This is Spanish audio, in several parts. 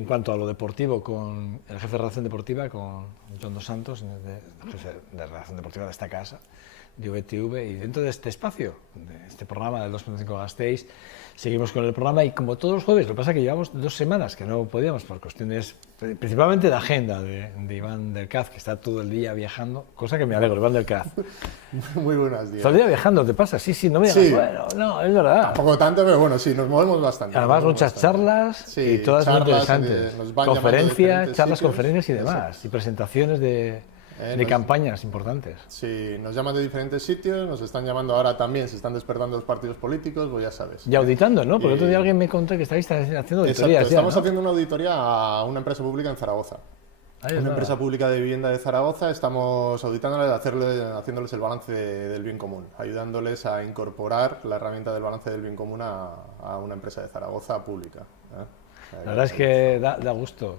en cuanto a lo deportivo con el jefe de redacción deportiva, con John Dos Santos, jefe de redacción deportiva de esta casa, de VTV, y dentro de este espacio, de este programa del 2.5 Gasteiz, seguimos con el programa y como todos los jueves, lo que pasa es que llevamos 2 semanas que no podíamos por cuestiones principalmente de agenda de Iván del Caz, que está todo el día viajando, cosa que me alegro, Iván del Caz. Muy buenos días. Todo el día viajando, ¿te pasa? Sí, no me digas, Sí. bueno, no, es verdad. Tampoco tanto, pero bueno, sí, nos movemos bastante. Además, muchas charlas Sí, y todas muy interesantes. nos van llamando de Conferencias, diferentes charlas, sitios. conferencias y demás. Exacto. Y presentaciones de campañas importantes. Sí, nos llaman de diferentes sitios, nos están llamando ahora también, se están despertando los partidos políticos, pues ya sabes. Y auditando, ¿no? Porque otro día alguien me contó que estáis haciendo auditorías. Exacto, ya, estamos ¿no? haciendo una auditoría a una empresa pública en Zaragoza. Ahí es Una nada. empresa pública de vivienda de Zaragoza, estamos auditándoles, haciéndoles el balance del bien común, ayudándoles a incorporar la herramienta del balance del bien común a una empresa de Zaragoza pública. La verdad es que da gusto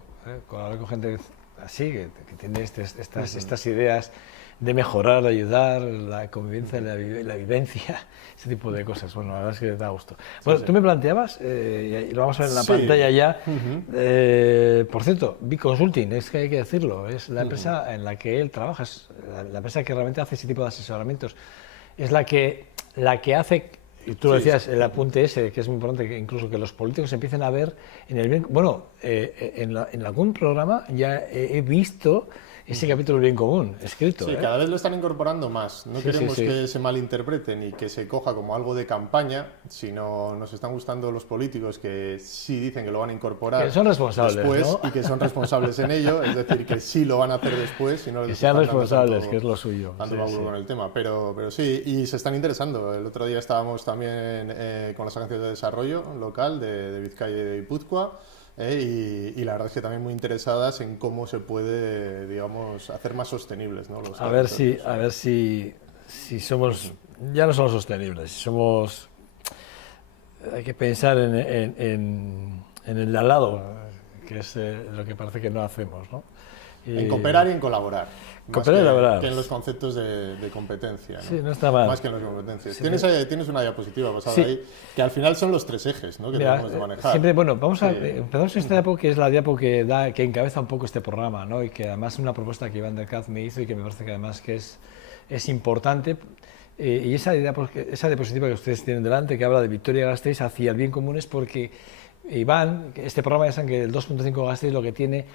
hablar con gente así, que tiene estas ideas de mejorar, de ayudar, la convivencia, la vivencia, ese tipo de cosas. Bueno, la verdad es que da gusto. Bueno, sí. tú me planteabas, y lo vamos a ver en la Sí. pantalla ya, por cierto, B-Consulting, es que hay que decirlo, es la empresa en la que él trabaja, es la empresa que realmente hace ese tipo de asesoramientos, es la que hace, y tú lo Sí, decías, sí. el apunte ese, que es muy importante, que incluso que los políticos empiecen a ver en el bien, bueno, en algún programa ya he visto ese capítulo del bien común escrito. Sí, cada vez lo están incorporando más. No Sí, queremos sí, sí. que se malinterprete ni que se coja como algo de campaña, sino nos están gustando los políticos que sí dicen que lo van a incorporar Que son responsables, después, ¿no? y que son responsables en ello, es decir, que sí lo van a hacer después. Y no Que les sean están dando responsables, tanto- que es lo suyo. tanto Sí, bábulo sí. con el tema, pero sí, y se están interesando. El otro día estábamos también con las agencias de desarrollo local de Vizcaya y de Guipúzcoa. Y la verdad es que también muy interesadas en cómo se puede, digamos, hacer más sostenibles, ¿no? Los A ver territorios. si somos, ya no somos sostenibles, si somos, hay que pensar en el de al lado, que es lo que parece que no hacemos, ¿no? En cooperar y en colaborar. Cooperar y más colaborar. que en los conceptos de competencia. ¿no? Sí, no está mal. Más que en las competencias. Sí, Tienes una diapositiva pasada Sí. ahí, que al final son los 3 ejes, ¿no? Que Mira, debemos de manejar. siempre, bueno, vamos a Sí. empezamos esta diapo, que es la diapo que encabeza un poco este programa, ¿no? Y que además es una propuesta que Iván del Caz me hizo y que me parece que además que es importante. Y esa diapositiva que ustedes tienen delante, que habla de Vitoria-Gasteiz hacia el bien común, es porque Iván, este programa ya saben que el 2.5 Gasteiz lo que tiene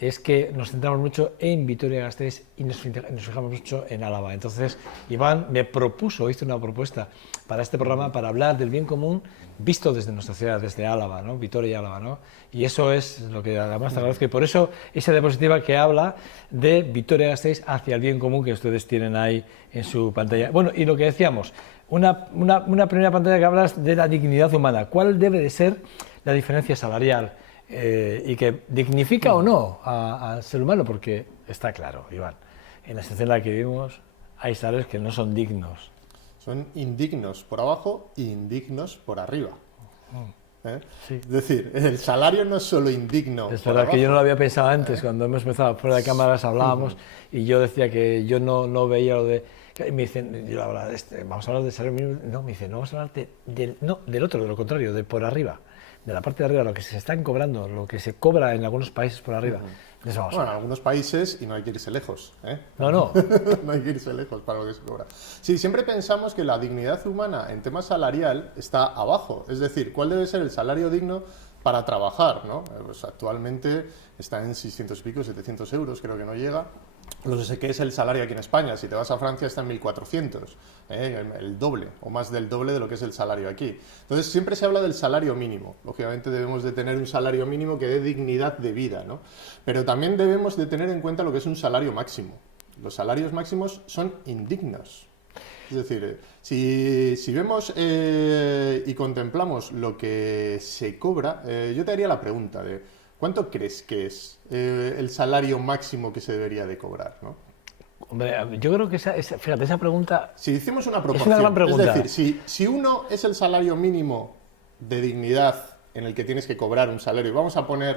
es que nos centramos mucho en Vitoria-Gasteiz y nos fijamos mucho en Álava. Entonces, Iván me hizo una propuesta para este programa para hablar del bien común visto desde nuestra ciudad, desde Álava, ¿no? Vitoria y Álava, ¿no? Y eso es lo que además te agradezco. Y por eso esa diapositiva que habla de Vitoria-Gasteiz hacia el bien común que ustedes tienen ahí en su pantalla. Bueno, y lo que decíamos, una primera pantalla que hablas de la dignidad humana. ¿Cuál debe de ser la diferencia salarial? Y que dignifica o no al ser humano, porque está claro, Iván, en la situación en la que vivimos hay salarios que no son dignos. Son indignos por abajo e indignos por arriba. Sí. Es decir, el salario no es solo indigno. Es por verdad que yo no lo abajo. había pensado antes, cuando hemos empezado fuera de cámaras hablábamos y yo decía que yo no veía lo de... Y me dicen, yo hablaba vamos a hablar de salario mínimo, no, me dicen, no, vamos a hablar del otro, de lo contrario, de por arriba, de la parte de arriba, lo que se están cobrando, lo que se cobra en algunos países por arriba. De eso vamos a Bueno, en hablar. algunos países, y no hay que irse lejos, ¿eh? No, no. No hay que irse lejos para lo que se cobra. Sí, siempre pensamos que la dignidad humana en tema salarial está abajo. Es decir, ¿cuál debe ser el salario digno para trabajar, ¿no? Pues actualmente está en 600 y pico, 700 euros, creo que no llega. No sé qué es el salario aquí en España. Si te vas a Francia está en 1.400, el doble o más del doble de lo que es el salario aquí. Entonces siempre se habla del salario mínimo. Lógicamente debemos de tener un salario mínimo que dé dignidad de vida, ¿no? Pero también debemos de tener en cuenta lo que es un salario máximo. Los salarios máximos son indignos. Es decir, si vemos y contemplamos lo que se cobra, yo te haría la pregunta de ¿cuánto crees que es el salario máximo que se debería de cobrar, ¿no? Hombre, yo creo que fíjate, esa pregunta Si hicimos una proporción, es una gran pregunta. es decir, si uno es el salario mínimo de dignidad en el que tienes que cobrar un salario, y vamos a poner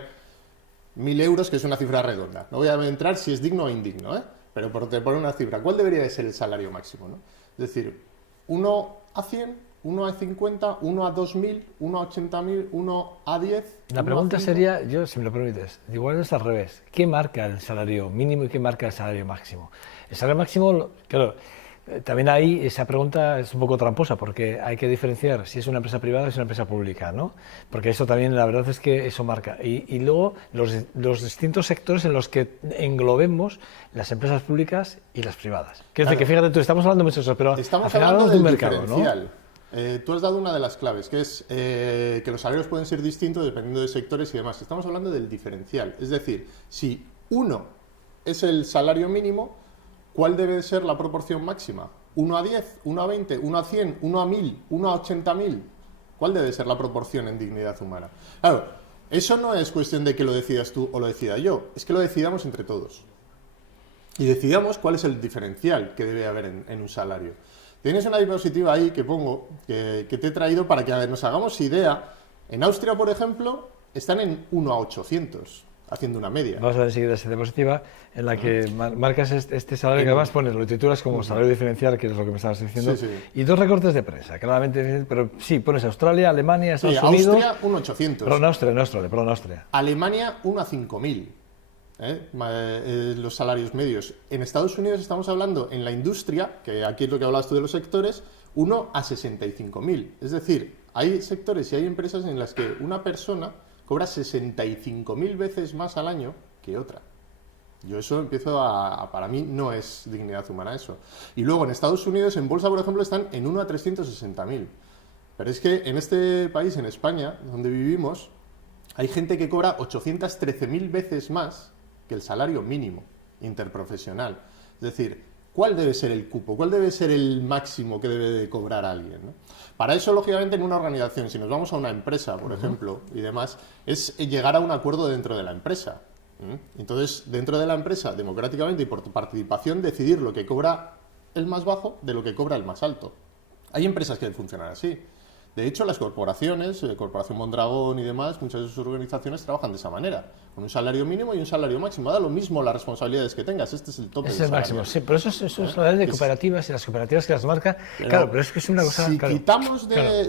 1.000 euros, que es una cifra redonda, no voy a entrar si es digno o indigno, pero por poner una cifra, ¿cuál debería de ser el salario máximo, ¿no? Es decir, 1 a 100, 1 a 50, 1 a 2.000, 1 a 80.000, 1 a 10. La pregunta sería, yo, si me lo permites, igual es al revés. ¿Qué marca el salario mínimo y qué marca el salario máximo? El salario máximo, claro, también ahí esa pregunta es un poco tramposa porque hay que diferenciar si es una empresa privada o es una empresa pública, ¿no? Porque eso también, la verdad es que eso marca. Y luego los distintos sectores en los que englobemos las empresas públicas y las privadas. Quiero decir que fíjate tú, estamos hablando mucho de eso, pero estamos al final hablando hablamos de un del mercado, diferencial. ¿no? Tú has dado una de las claves, que es que los salarios pueden ser distintos dependiendo de sectores y demás. Estamos hablando del diferencial. Es decir, si uno es el salario mínimo, ¿cuál debe ser la proporción máxima? ¿1 a 10, 1 a 20, 1 a 100, 1 a 1000, 1 a 80.000? ¿Cuál debe ser la proporción en dignidad humana? Claro, eso no es cuestión de que lo decidas tú o lo decida yo, es que lo decidamos entre todos. Y decidamos cuál es el diferencial que debe haber en un salario. Tienes una diapositiva ahí que pongo, que te he traído para que nos hagamos idea. En Austria, por ejemplo, están en 1 a 800. Haciendo una media. Vamos a ver enseguida esa diapositiva en la que marcas este salario que además pones, lo titulas como salario diferencial, que es lo que me estabas diciendo, y dos recortes de prensa, claramente, pero sí, pones Australia, Alemania, Estados Unidos... Austria, 1 a 800. Perdón, Austria. Alemania, 1 a 5.000. Los salarios medios. En Estados Unidos estamos hablando en la industria, que aquí es lo que hablabas tú de los sectores, 1 a 65.000. Es decir, hay sectores y hay empresas en las que una persona cobra 65.000 veces más al año que otra. Yo eso para mí no es dignidad humana eso. Y luego en Estados Unidos, en bolsa, por ejemplo, están en 1 a 360.000. Pero es que en este país, en España, donde vivimos, hay gente que cobra 813.000 veces más que el salario mínimo interprofesional. Es decir, ¿cuál debe ser el cupo? ¿Cuál debe ser el máximo que debe de cobrar alguien, ¿no? Para eso, lógicamente, en una organización, si nos vamos a una empresa, por ejemplo, y demás, es llegar a un acuerdo dentro de la empresa. Entonces, dentro de la empresa, democráticamente y por tu participación, decidir lo que cobra el más bajo de lo que cobra el más alto. Hay empresas que funcionan así. De hecho, las corporaciones, Corporación Mondragón y demás, muchas de sus organizaciones trabajan de esa manera, con un salario mínimo y un salario máximo. Da lo mismo las responsabilidades que tengas, este es el tope. Es el máximo, sí, pero eso es la ley de cooperativas y las cooperativas que las marcan. Claro, pero es que es una cosa...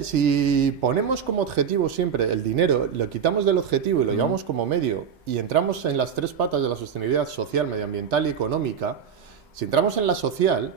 Si ponemos como objetivo siempre el dinero, lo quitamos del objetivo y lo llevamos como medio y entramos en las tres patas de la sostenibilidad social, medioambiental y económica, si entramos en la social,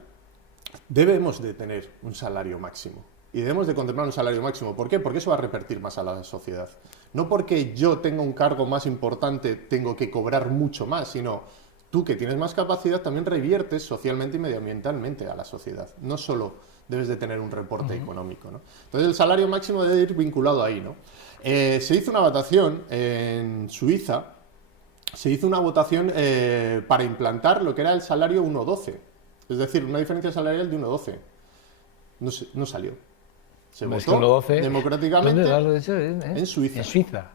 debemos de tener un salario máximo. Y debemos de contemplar un salario máximo. ¿Por qué? Porque eso va a repertir más a la sociedad. No porque yo tenga un cargo más importante tengo que cobrar mucho más, sino tú que tienes más capacidad también reviertes socialmente y medioambientalmente a la sociedad. No solo debes de tener un reporte económico, ¿no? Entonces el salario máximo debe ir vinculado ahí, ¿no? Se hizo una votación en Suiza, para implantar lo que era el salario 1,12. Es decir, una diferencia salarial de 1,12. No salió. Se votó democráticamente en Suiza. En Suiza.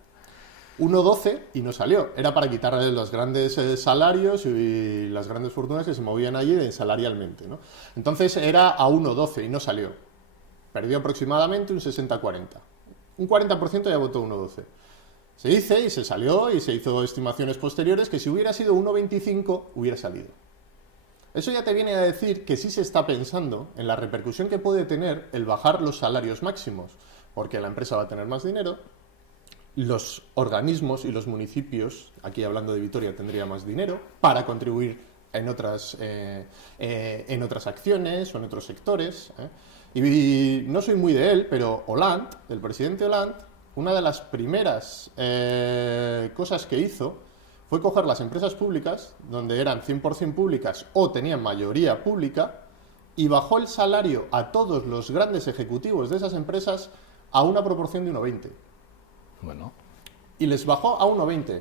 1,12 y no salió. Era para quitarle los grandes salarios y las grandes fortunas que se movían allí salarialmente, ¿no? Entonces era a 1,12 y no salió. Perdió aproximadamente un 60-40. Un 40% ya votó 1,12. Se dice y se salió y se hizo estimaciones posteriores que si hubiera sido 1,25 hubiera salido. Eso ya te viene a decir que sí se está pensando en la repercusión que puede tener el bajar los salarios máximos, porque la empresa va a tener más dinero, los organismos y los municipios, aquí hablando de Vitoria, tendría más dinero para contribuir en otras acciones o en otros sectores. Y no soy muy de él, pero Hollande, el presidente Hollande, una de las primeras cosas que hizo fue coger las empresas públicas, donde eran 100% públicas o tenían mayoría pública, y bajó el salario a todos los grandes ejecutivos de esas empresas a una proporción de 1,20. Bueno. Y les bajó a 1,20.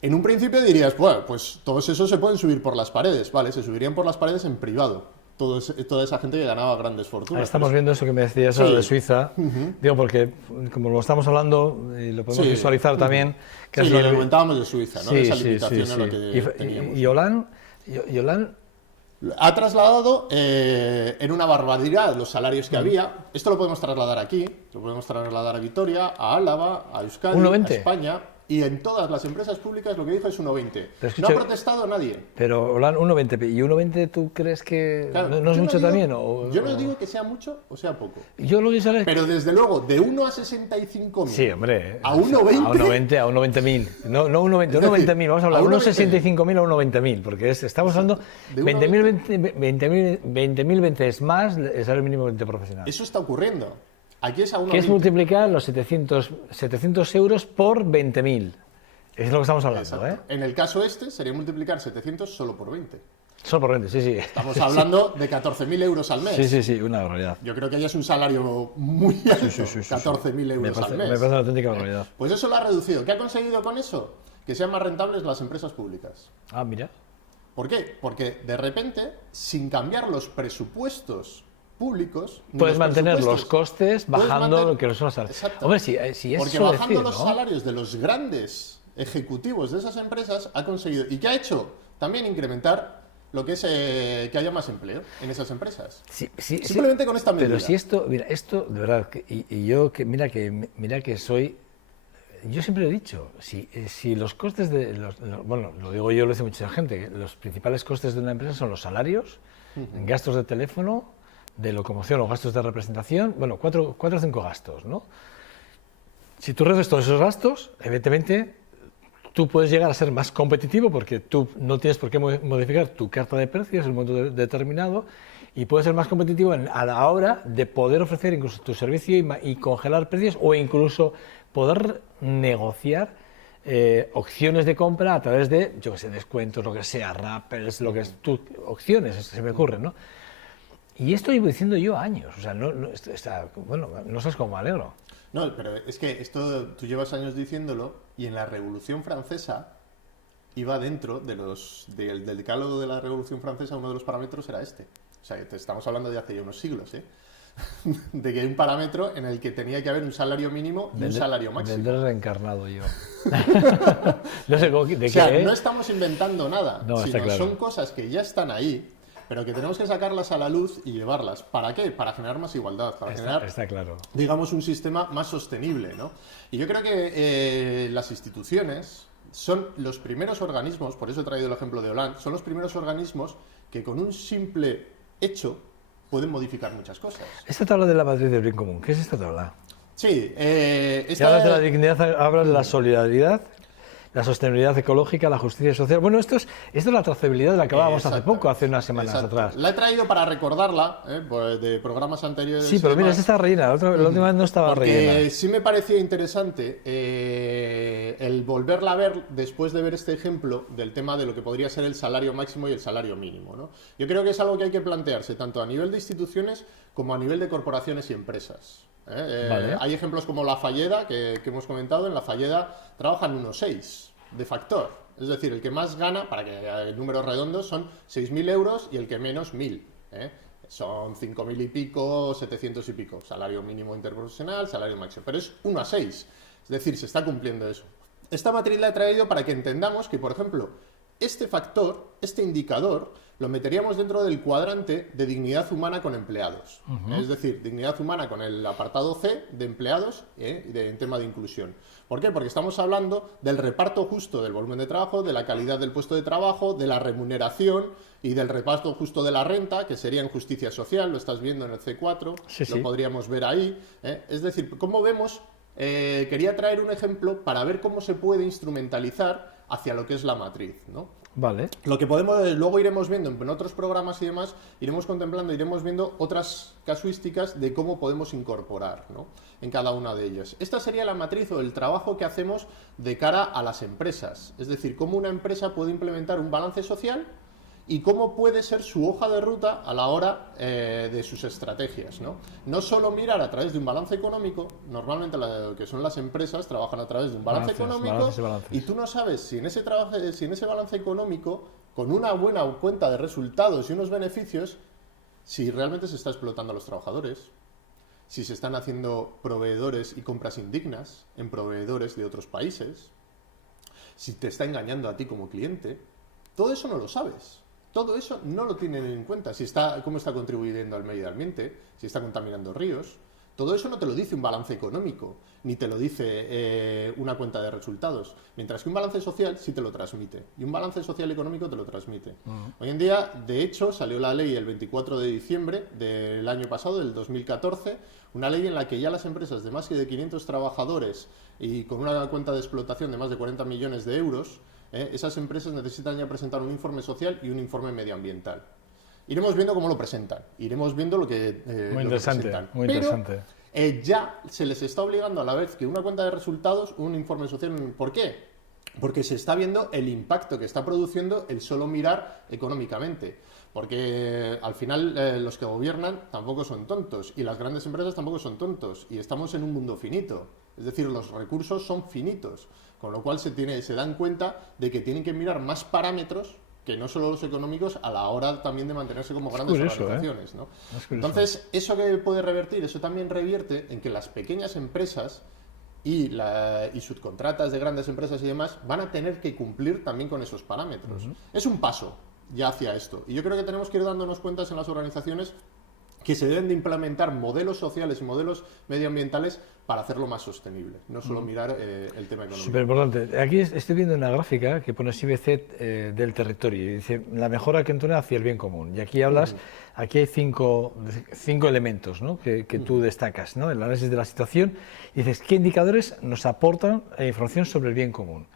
En un principio dirías, bueno, pues todos esos se pueden subir por las paredes, ¿vale? Se subirían por las paredes en privado. Toda esa gente que ganaba grandes fortunas. Ahí estamos viendo eso que me decías, de Suiza. Digo, porque como lo estamos hablando y lo podemos visualizar también... Que lo comentábamos de Suiza, ¿no? Esa limitación a la que teníamos. Y Hollande ha trasladado en una barbaridad los salarios que había. Esto lo podemos trasladar aquí, lo podemos trasladar a Vitoria, a Álava, a Euskadi, a España... Y en todas las empresas públicas lo que dijo es 1,20. Escucha, no ha protestado nadie. Pero, Olan, 1,20. ¿Y 1,20 tú crees que Claro, no es yo mucho digo, también? Yo no digo que sea mucho o sea poco. Yo lo que sabes. Pero desde luego, de 1 a 65.000. Sí, hombre. A 1,20. A 1,20.000. No 1,20, 1,20.000. Vamos a hablar. 1,65.000 a 1,20.000. Porque estamos hablando. De 20.000 veces más el salario mínimo interprofesional. Eso está ocurriendo. Aquí es a 1,20. Que es multiplicar los 700 euros por 20.000. Es lo que estamos hablando, Exacto. ¿eh? En el caso este sería multiplicar 700 solo por 20. Solo por 20, sí. Estamos hablando de 14.000 euros al mes. Sí, una barbaridad. Yo creo que ya es un salario muy alto, 14.000 euros al mes. Me parece una auténtica barbaridad. Pues eso lo ha reducido. ¿Qué ha conseguido con eso? Que sean más rentables las empresas públicas. Ah, mira. ¿Por qué? Porque de repente, sin cambiar los presupuestos públicos... Puedes mantener los costes bajando lo que son los salarios. Exacto. Hombre, si es Porque eso bajando decir, los ¿no? salarios de los grandes ejecutivos de esas empresas ha conseguido... ¿Y qué ha hecho? También incrementar lo que es que haya más empleo en esas empresas. Simplemente con esta medida. Pero si esto, mira, esto de verdad, y yo que mira que soy, yo siempre he dicho, si los costes bueno, lo digo yo, lo dice mucha gente, que los principales costes de una empresa son los salarios, gastos de teléfono, de locomoción o gastos de representación, bueno, 4 o 5 gastos, ¿no? Si tú reduces todos esos gastos, evidentemente tú puedes llegar a ser más competitivo porque tú no tienes por qué modificar tu carta de precios en un momento determinado y puedes ser más competitivo a la hora de poder ofrecer incluso tu servicio y congelar precios o incluso poder negociar opciones de compra a través de, yo que sé, descuentos, lo que sea, rappels, lo que es, opciones, se me ocurre, ¿no? Y esto llevo diciendo yo años, o sea, bueno, no sabes cómo me alegro. No, pero es que esto tú llevas años diciéndolo y en la Revolución Francesa iba dentro del decálogo de la Revolución Francesa, uno de los parámetros era este. O sea, te estamos hablando de hace ya unos siglos, ¿eh? De que hay un parámetro en el que tenía que haber un salario mínimo y un salario máximo. Vendré reencarnado yo. No sé de qué. O sea, no estamos inventando nada, no, sino claro. son cosas que ya están ahí, pero que tenemos que sacarlas a la luz y llevarlas. ¿Para qué? Para generar más igualdad, para generar, está claro, digamos, un sistema más sostenible, ¿no? Y yo creo que las instituciones son los primeros organismos, por eso he traído el ejemplo de Hollande, son los primeros organismos que con un simple hecho pueden modificar muchas cosas. Esta tabla de la matriz del bien común, ¿qué es esta tabla? Sí, Si hablas de la dignidad, hablas de la solidaridad, la sostenibilidad ecológica, la justicia social. Bueno, esto es la trazabilidad de la que hablábamos hace poco, hace unas semanas atrás. La he traído para recordarla, pues, de programas anteriores. Sí, pero mira, esta está rellena, la última vez no estaba rellena. Porque sí me parecía interesante el volverla a ver después de ver este ejemplo del tema de lo que podría ser el salario máximo y el salario mínimo, ¿no? Yo creo que es algo que hay que plantearse tanto a nivel de instituciones como a nivel de corporaciones y empresas. Vale. Hay ejemplos como la Falleda, que hemos comentado. En la Falleda trabajan unos 6 de factor. Es decir, el que más gana, para que haya números redondos, son 6.000 euros y el que menos 1.000. Son 5.000 y pico, 700 y pico. Salario mínimo interprofesional, salario máximo. Pero es 1 a 6. Es decir, se está cumpliendo eso. Esta matriz la he traído para que entendamos que, por ejemplo, este factor, este indicador, lo meteríamos dentro del cuadrante de dignidad humana con empleados. Es decir, dignidad humana con el apartado C de empleados en tema de inclusión. ¿Por qué? Porque estamos hablando del reparto justo del volumen de trabajo, de la calidad del puesto de trabajo, de la remuneración y del reparto justo de la renta, que sería en justicia social, lo estás viendo en el C4, lo podríamos ver ahí. Es decir, ¿cómo vemos? Quería traer un ejemplo para ver cómo se puede instrumentalizar hacia lo que es la matriz, ¿no? Vale. Lo que luego iremos viendo en otros programas y demás, iremos contemplando, iremos viendo otras casuísticas de cómo podemos incorporar, ¿no?, en cada una de ellas. Esta sería la matriz o el trabajo que hacemos de cara a las empresas, es decir, cómo una empresa puede implementar un balance social y cómo puede ser su hoja de ruta a la hora de sus estrategias, ¿no? No solo mirar a través de un balance económico, normalmente lo que son las empresas trabajan a través de un balance económico y tú no sabes si en ese balance económico, con una buena cuenta de resultados y unos beneficios, si realmente se está explotando a los trabajadores, si se están haciendo proveedores y compras indignas en proveedores de otros países, si te está engañando a ti como cliente, todo eso no lo sabes. Todo eso no lo tienen en cuenta. Cómo está contribuyendo al medio ambiente, si está contaminando ríos. Todo eso no te lo dice un balance económico, ni te lo dice una cuenta de resultados, mientras que un balance social sí te lo transmite, y un balance social económico te lo transmite. Hoy en día, de hecho, salió la ley el 24 de diciembre del año pasado, del 2014, una ley en la que ya las empresas de más de 500 trabajadores y con una cuenta de explotación de más de 40 millones de euros, esas empresas necesitan ya presentar un informe social y un informe medioambiental. Iremos viendo cómo lo presentan, iremos viendo lo que presentan. Muy interesante. Ya se les está obligando a la vez que una cuenta de resultados, un informe social. ¿Por qué? Porque se está viendo el impacto que está produciendo el solo mirar económicamente. Porque al final los que gobiernan tampoco son tontos y las grandes empresas tampoco son tontos y estamos en un mundo finito. Es decir, los recursos son finitos, con lo cual se dan cuenta de que tienen que mirar más parámetros que no solo los económicos, a la hora también de mantenerse como grandes organizaciones, ¿no? Entonces, ¿eso que puede revertir? Eso también revierte en que las pequeñas empresas y subcontratas de grandes empresas y demás van a tener que cumplir también con esos parámetros. Es un paso ya hacia esto. Y yo creo que tenemos que ir dándonos cuenta en las organizaciones que se deben de implementar modelos sociales y modelos medioambientales para hacerlo más sostenible, no solo mirar el tema económico. Súper importante. Aquí estoy viendo una gráfica que pone CIBC del territorio y dice la mejora que entona hacia el bien común. Y aquí hablas, aquí hay cinco elementos, ¿no?, que tú destacas, ¿no?, el análisis de la situación. Y dices, ¿qué indicadores nos aportan información sobre el bien común?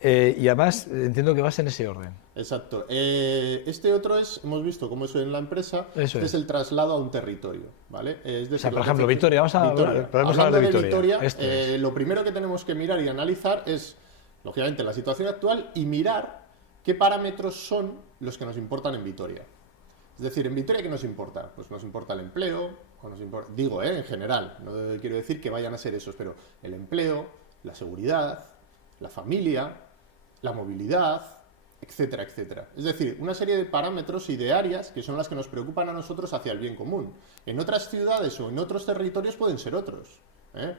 Y además entiendo que vas en ese orden. Exacto. Este otro hemos visto cómo eso en la empresa, es el traslado a un territorio, ¿vale? Es decir, o sea, por ejemplo, Vitoria, hablar de Vitoria. Lo primero que tenemos que mirar y analizar es, lógicamente, la situación actual y mirar qué parámetros son los que nos importan en Vitoria. Es decir, en Vitoria, ¿qué nos importa? Pues nos importa el empleo, digo, en general, no quiero decir que vayan a ser esos, pero el empleo, la seguridad, la familia, la movilidad, etcétera, etcétera. Es decir, una serie de parámetros y de áreas que son las que nos preocupan a nosotros hacia el bien común. En otras ciudades o en otros territorios pueden ser otros.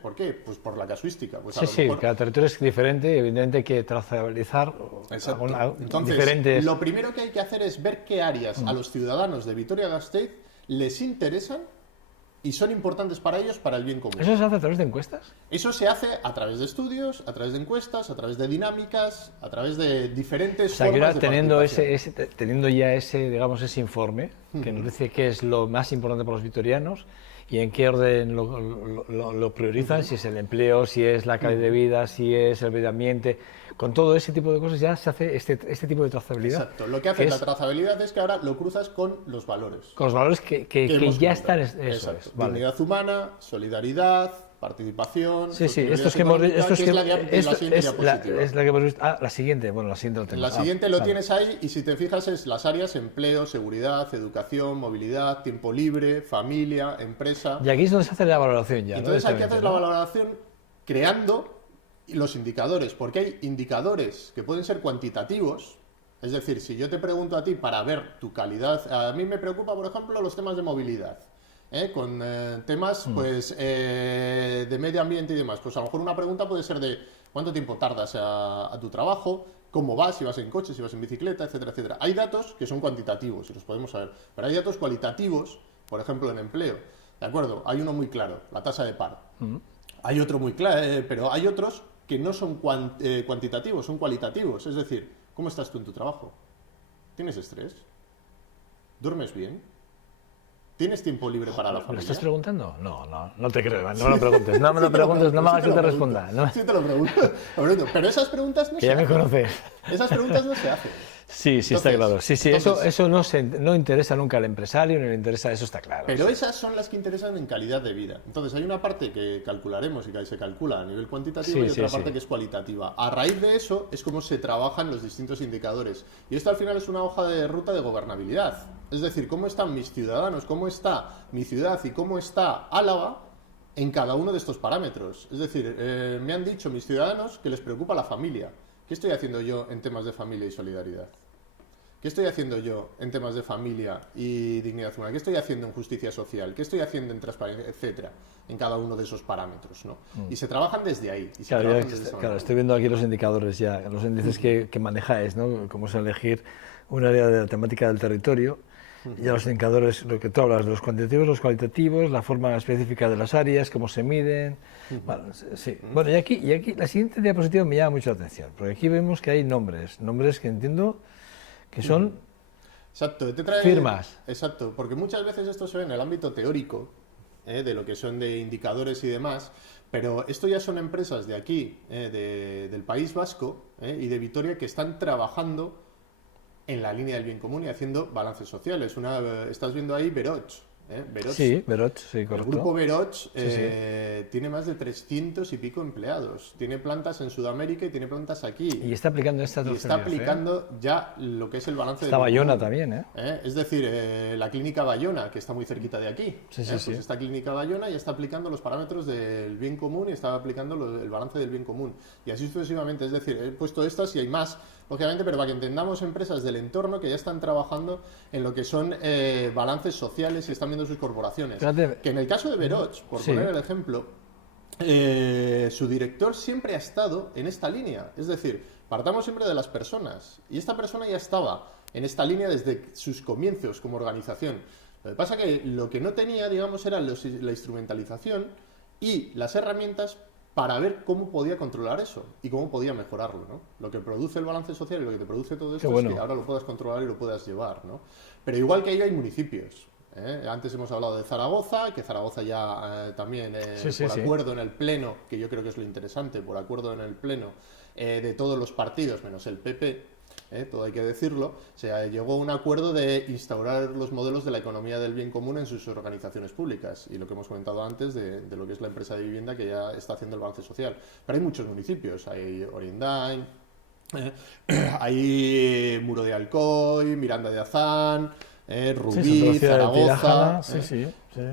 ¿Por qué? Pues por la casuística. Pues sí, cada territorio es diferente y evidentemente hay que trazabilizar diferentes... Lo primero que hay que hacer es ver qué áreas a los ciudadanos de Vitoria-Gasteiz les interesan y son importantes para ellos, para el bien común. ¿Eso se hace a través de encuestas? Eso se hace a través de estudios, a través de encuestas, a través de dinámicas, a través de diferentes formas de teniendo ya ese informe, que nos dice qué es lo más importante para los vitorianos y en qué orden lo priorizan, si es el empleo, si es la calidad de vida, si es el medio ambiente. Con todo ese tipo de cosas ya se hace este tipo de trazabilidad. Exacto. Lo que hace la trazabilidad es que ahora lo cruzas con los valores. Con los valores que ya están. Exacto. Dignidad humana, solidaridad, participación... estos que hemos visto... Es la que hemos visto. La siguiente, la siguiente lo tenemos. La siguiente lo tienes ahí y si te fijas es las áreas empleo, seguridad, educación, movilidad, tiempo libre, familia, empresa... Y aquí es donde se hace la valoración ya. Entonces aquí haces la valoración creando los indicadores, porque hay indicadores que pueden ser cuantitativos. Es decir, si yo te pregunto a ti para ver tu calidad... A mí me preocupa, por ejemplo, los temas de movilidad. Con temas de medio ambiente y demás. Pues a lo mejor una pregunta puede ser de cuánto tiempo tardas a tu trabajo, cómo vas, si vas en coche, si vas en bicicleta, etcétera, etcétera. Hay datos que son cuantitativos y los podemos saber, pero hay datos cualitativos, por ejemplo, en empleo. ¿De acuerdo? Hay uno muy claro, la tasa de paro. Hay otro muy claro, pero hay otros que no son cuantitativos, son cualitativos. Es decir, ¿cómo estás tú en tu trabajo? ¿Tienes estrés? ¿Duermes bien? ¿Tienes tiempo libre para la familia? ¿Me estás preguntando? No te creo, no me lo preguntes. No me lo preguntes, no me hagas que te responda. No. Sí te lo pregunto. Pero esas preguntas no se hacen. Que ya me conoces. Esas preguntas no se hacen. Sí, está claro. Sí, eso no interesa nunca al empresario, ni le interesa, eso está claro. Pero esas son las que interesan en calidad de vida. Entonces hay una parte que calcularemos y que se calcula a nivel cuantitativo y otra parte que es cualitativa. A raíz de eso es como se trabajan los distintos indicadores. Y esto al final es una hoja de ruta de gobernabilidad. Es decir, cómo están mis ciudadanos, cómo está mi ciudad y cómo está Álava en cada uno de estos parámetros. Es decir, me han dicho mis ciudadanos que les preocupa la familia. ¿Qué estoy haciendo yo en temas de familia y solidaridad? ¿Qué estoy haciendo yo en temas de familia y dignidad humana? ¿Qué estoy haciendo en justicia social? ¿Qué estoy haciendo en transparencia? Etcétera, en cada uno de esos parámetros, ¿no? Y se trabajan desde ahí. Claro, estoy viendo aquí los indicadores ya, los índices que manejáis, ¿no? Cómo es elegir un área de la temática del territorio. ya los indicadores, lo que tú hablas, de los cuantitativos, los cualitativos, la forma específica de las áreas, cómo se miden. Bueno, sí. Bueno, y aquí la siguiente diapositiva me llama mucho la atención, porque aquí vemos que hay nombres que entiendo que son exacto, te trae firmas. Exacto, porque muchas veces esto se ve en el ámbito teórico, de lo que son de indicadores y demás, pero esto ya son empresas de aquí, del País Vasco y de Vitoria, que están trabajando en la línea del bien común y haciendo balances sociales. Estás viendo ahí Veroch. Veroch. Sí, Veroch, sí, correcto. El grupo Veroch Sí. tiene más de 300 y pico empleados. Tiene plantas en Sudamérica y tiene plantas aquí. Y está aplicando esta Y está aplicando ya lo que es el balance Está del bien Bayona común. también, ¿eh? Es decir, la clínica Bayona, que está muy cerquita de aquí. Sí, sí, Pues sí. esta clínica Bayona ya está aplicando los parámetros del bien común y está aplicando el balance del bien común. Y así sucesivamente. Es decir, he puesto estas y hay más, lógicamente, pero para que entendamos empresas del entorno que ya están trabajando en lo que son balances sociales y están viendo sus corporaciones. Fíjate. Que en el caso de Veroch, por Sí. poner el ejemplo, su director siempre ha estado en esta línea. Es decir, partamos siempre de las personas. Y esta persona ya estaba en esta línea desde sus comienzos como organización. Lo que pasa que lo que no tenía, digamos, era la instrumentalización y las herramientas para ver cómo podía controlar eso y cómo podía mejorarlo, ¿no? Lo que produce el balance social y lo que te produce todo esto bueno. es que ahora lo puedas controlar y lo puedas llevar, ¿no? Pero igual que ahí hay municipios. Antes hemos hablado de Zaragoza, que Zaragoza ya también, Sí, por sí. acuerdo en el Pleno, que yo creo que es lo interesante, por acuerdo en el Pleno de todos los partidos, menos el PP, todo hay que decirlo, se llegó a un acuerdo de instaurar los modelos de la economía del bien común en sus organizaciones públicas, y lo que hemos comentado antes de lo que es la empresa de vivienda que ya está haciendo el balance social. Pero hay muchos municipios, hay Orindain, hay Muro de Alcoy, Miranda de Azán, Rubí, Zaragoza. Sí.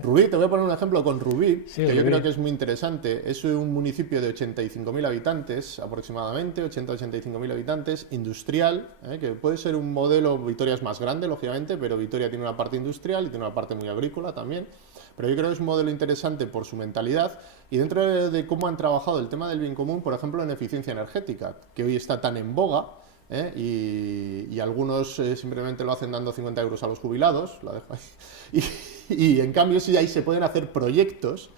Rubí, te voy a poner un ejemplo con Rubí, Sí, que yo Rubí. creo que es muy interesante. Es un municipio de 85.000 habitantes, aproximadamente, 80-85.000 habitantes, industrial, que puede ser un modelo. Vitoria es más grande, lógicamente, pero Vitoria tiene una parte industrial y tiene una parte muy agrícola también. Pero yo creo que es un modelo interesante por su mentalidad y dentro de cómo han trabajado el tema del bien común, por ejemplo, en eficiencia energética, que hoy está tan en boga. Y algunos simplemente lo hacen dando 50 euros a los jubilados, la dejo ahí. Y en cambio sí ahí se pueden hacer proyectos,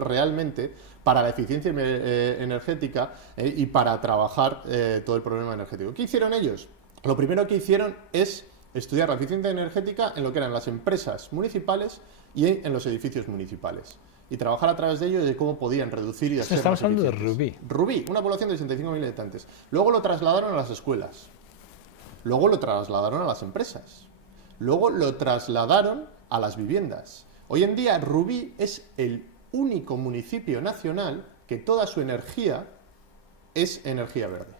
realmente para la eficiencia energética y para trabajar todo el problema energético. ¿Qué hicieron ellos? Lo primero que hicieron es estudiar la eficiencia energética en lo que eran las empresas municipales y en los edificios municipales. Y trabajar a través de ello de cómo podían reducir y hacer Estamos más hablando de eficientes. Rubí. Rubí, una población de 65.000 habitantes. Luego lo trasladaron a las escuelas. Luego lo trasladaron a las empresas. Luego lo trasladaron a las viviendas. Hoy en día Rubí es el único municipio nacional que toda su energía es energía verde.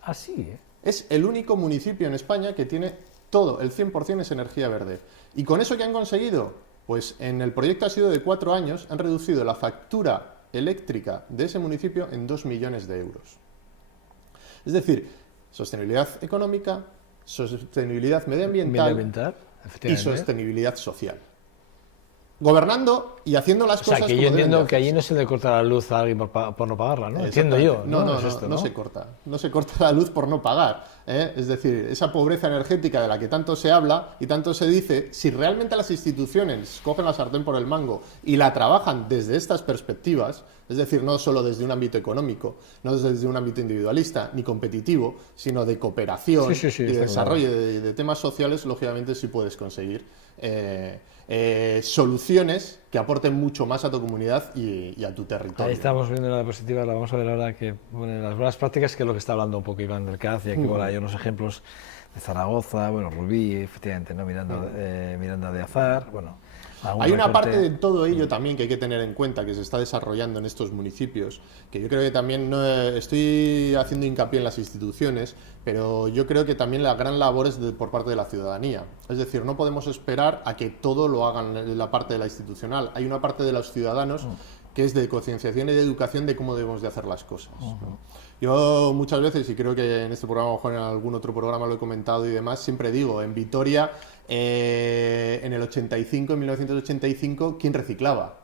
Ah, sí, ¿eh? Es el único municipio en España que tiene todo, el 100% es energía verde. ¿Y con eso qué han conseguido? Pues en el proyecto ha sido de 4 años, han reducido la factura eléctrica de ese municipio en 2 millones de euros. Es decir, sostenibilidad económica, sostenibilidad medioambiental y efectivamente. sostenibilidad social. Gobernando y haciendo las O sea, cosas que como yo deben entiendo de que allí hacerse. no se le corta la luz a alguien por no pagarla, ¿no? Entiendo yo. No, Es esto, no se corta. No se corta la luz por no pagar. Es decir, esa pobreza energética de la que tanto se habla y tanto se dice, si realmente las instituciones cogen la sartén por el mango y la trabajan desde estas perspectivas, es decir, no solo desde un ámbito económico, no desde un ámbito individualista ni competitivo, sino de cooperación Sí, y de está desarrollo de temas sociales, lógicamente sí puedes conseguir soluciones que aporten mucho más a tu comunidad y a tu territorio. Ahí estamos viendo la diapositiva, la vamos a ver ahora, que pone las buenas prácticas, que es lo que está hablando un poco Iván del Caz, y aquí bueno, hay unos ejemplos de Zaragoza, bueno, Rubí, efectivamente, ¿no? Miranda de Azar, bueno. Hay una parte de todo ello también que hay que tener en cuenta, que se está desarrollando en estos municipios, que yo creo que también estoy haciendo hincapié en las instituciones, pero yo creo que también la gran labor es por parte de la ciudadanía. Es decir, no podemos esperar a que todo lo hagan la parte de la institucional. Hay una parte de los ciudadanos que es de concienciación y de educación de cómo debemos de hacer las cosas, ¿no? Yo muchas veces, y creo que en este programa, o en algún otro programa lo he comentado y demás, siempre digo, en Vitoria, en el 85, en 1985, ¿quién reciclaba?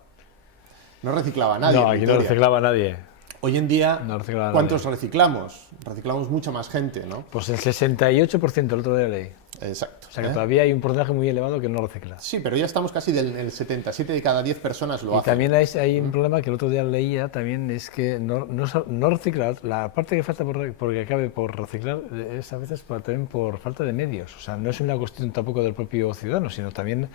No reciclaba nadie. No, aquí no reciclaba nadie. Hoy en día, No reciclaba ¿cuántos nadie. reciclamos? Reciclamos mucha más gente, ¿no? Pues el 68% el otro día leí. Exacto. O sea que todavía hay un porcentaje muy elevado que no recicla. Sí, pero ya estamos casi del el 7 de cada 10 personas lo Y hacen. también hay un problema que el otro día leía, también es que no reciclar, la parte que falta porque acabe por reciclar es a veces también por falta de medios. O sea, no es una cuestión tampoco del propio ciudadano, sino también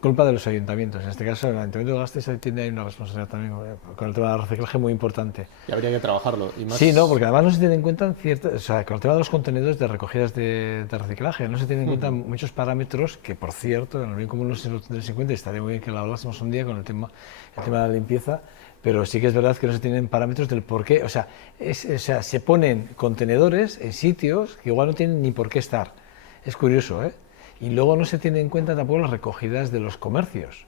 culpa de los ayuntamientos. En este caso, el Ayuntamiento de Gasteiz tiene una responsabilidad también con el tema del reciclaje muy importante. Y habría que trabajarlo. Y más... Sí, no, porque además no se tiene en cuenta o sea, con el tema de los contenedores de recogidas de reciclaje, no se tienen en cuenta muchos parámetros que, por cierto, en el bien común no se lo tendréis en cuenta y estaría muy bien que lo hablásemos un día con el tema de la limpieza, pero sí que es verdad que no se tienen parámetros del por qué, o sea, se ponen contenedores en sitios que igual no tienen ni por qué estar. Es curioso, ¿eh? Y luego no se tiene en cuenta tampoco las recogidas de los comercios.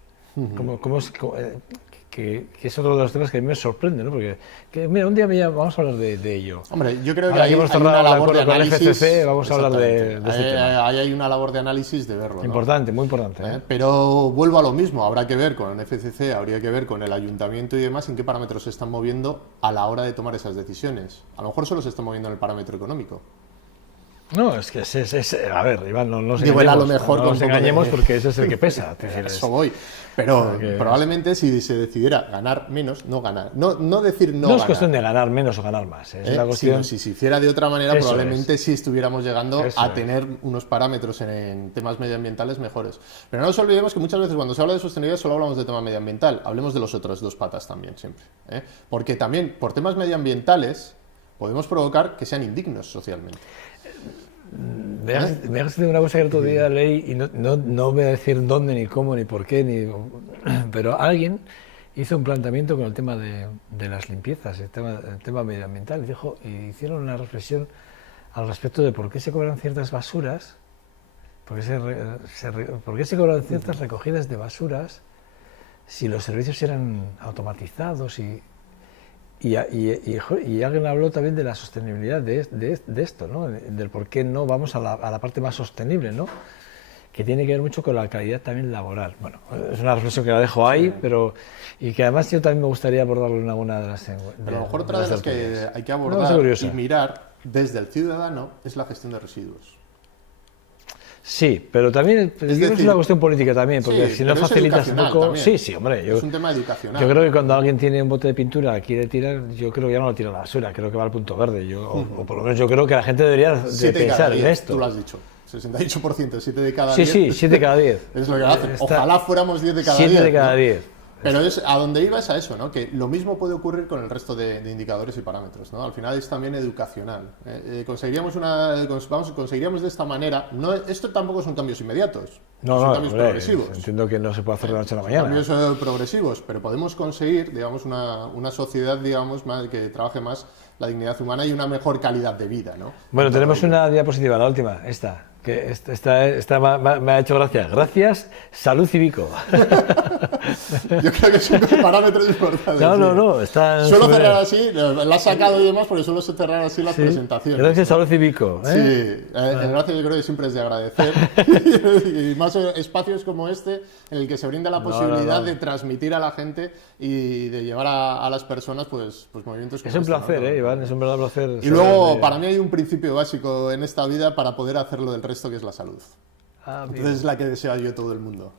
Que es otro de los temas que a mí me sorprende, ¿no? Porque, mira, un día vamos a hablar de ello. Hombre, yo creo que ahora que hemos cerrado el acuerdo con el FCC, vamos a hablar de este tema. Ahí hay una labor de análisis de verlo, ¿no? Importante, muy importante. ¿eh? Pero vuelvo a lo mismo, habrá que ver con el FCC, habría que ver con el ayuntamiento y demás en qué parámetros se están moviendo a la hora de tomar esas decisiones. A lo mejor solo se están moviendo en el parámetro económico. No, es que a ver, Iván, no nos Digo, engañemos, a lo mejor no nos engañemos porque ese es el que pesa. Eso voy. Pero probablemente si se decidiera ganar menos, no ganar. No decir no ganar. No es cuestión de ganar menos o ganar más. Es una cuestión... Si se hiciera de otra manera, Eso probablemente sí estuviéramos llegando a tener unos parámetros en temas medioambientales mejores. Pero no nos olvidemos que muchas veces cuando se habla de sostenibilidad solo hablamos de tema medioambiental. Hablemos de los otros dos patas también siempre. Porque también por temas medioambientales podemos provocar que sean indignos socialmente. Me has dicho una cosa que el otro día leí y no voy a decir dónde, ni cómo, ni por qué, pero alguien hizo un planteamiento con el tema de las limpiezas, el tema medioambiental, y hicieron una reflexión al respecto de por qué se cobran ciertas basuras, por qué se cobran ciertas recogidas de basuras si los servicios eran automatizados y alguien habló también de la sostenibilidad de esto, ¿no? Del por qué no vamos a la parte más sostenible, ¿no? Que tiene que ver mucho con la calidad también laboral. Bueno, es una reflexión que la dejo ahí, y que además yo también me gustaría abordarlo en alguna de las... Pero a lo mejor otra de las que hay que abordar y mirar desde el ciudadano es la gestión de residuos. Sí, pero también es una cuestión política también, porque si no facilitas un poco... También. Sí, hombre. Es un tema educacional. Yo creo que cuando alguien tiene un bote de pintura quiere tirar, yo creo que ya no lo tira a la basura, creo que va al punto verde. O por lo menos yo creo que la gente debería pensar en esto. Tú lo has dicho. 68%, 7 de cada 10. Sí, 7 de cada 10. Es lo que hacen. Ojalá fuéramos 10 de cada 10. 7 de cada 10. Pero a donde iba es a eso, ¿no? Que lo mismo puede ocurrir con el resto de indicadores y parámetros, ¿no? Al final es también educacional. Conseguiríamos de esta manera. Esto tampoco son cambios inmediatos. Son cambios progresivos. Entiendo que no se puede hacer de la noche a la mañana. Cambios progresivos, pero podemos conseguir, digamos, una sociedad, digamos, que trabaje más la dignidad humana y una mejor calidad de vida, ¿no? Bueno, tenemos una diapositiva, la última, esta. Que esta me ha hecho gracia. Gracias, Salud Cívico. Yo creo que es un parámetro importante. No. Suelo cerrar así, la has sacado y demás, porque suelo cerrar así las presentaciones. Gracias, Salud Cívico. Sí, el gracias yo creo que siempre es de agradecer. Y más espacios como este, en el que se brinda la posibilidad de transmitir a la gente y de llevar a las personas pues movimientos como Es un placer, Iván, es un verdadero placer. Y luego, para mí hay un principio básico en esta vida para poder hacerlo del resto, que es la salud. Entonces es la que deseo yo a todo el mundo.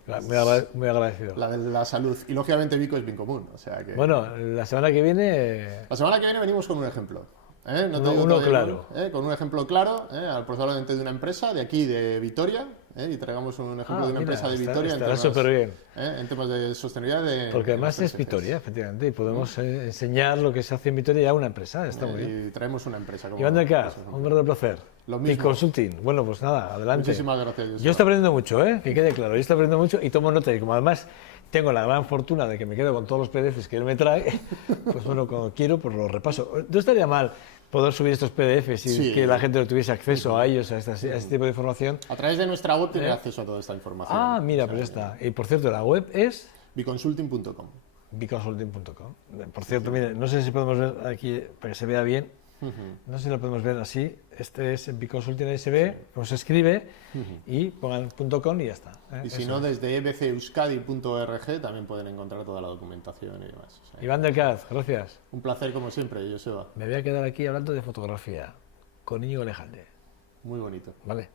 Muy agradecido. La de la salud. Y lógicamente Vico es bien común. O sea que... Bueno, la semana que viene... La semana que viene venimos con un ejemplo. Uno claro. Con un ejemplo claro, probablemente de una empresa de aquí, de Vitoria, y traigamos un ejemplo de una empresa de Vitoria estará súper bien. En temas de sostenibilidad. Porque además es Vitoria, efectivamente, y podemos enseñar lo que se hace en Vitoria a una empresa, está muy bien. Y traemos una empresa. Iván del Caz, un verdadero placer. Lo mismo. Y Consulting, bueno, pues nada, adelante. Muchísimas gracias. Yo estoy aprendiendo mucho, que quede claro, yo estoy aprendiendo mucho y tomo nota, y como además tengo la gran fortuna de que me quedo con todos los PDFs que él me trae, pues bueno, cuando quiero, pues los repaso. No estaría mal poder subir estos PDFs y que la gente tuviese acceso a ellos, a este tipo de información. A través de nuestra web tiene acceso a toda esta información. Ah, mira, pues ya está. Y por cierto, la web es... biconsulting.com. biconsulting.com. Por cierto, mire, no sé si podemos ver aquí, para que se vea bien, no sé si lo podemos ver así. Este es Biconsulting SB, como se escribe, y pongan .com y ya está. Y si no, desde ebceuskadi.org también pueden encontrar toda la documentación y demás. O sea, Iván del Caz, gracias. Un placer como siempre, Joseba. Me voy a quedar aquí hablando de fotografía con Íñigo Alejandre. Muy bonito. Vale.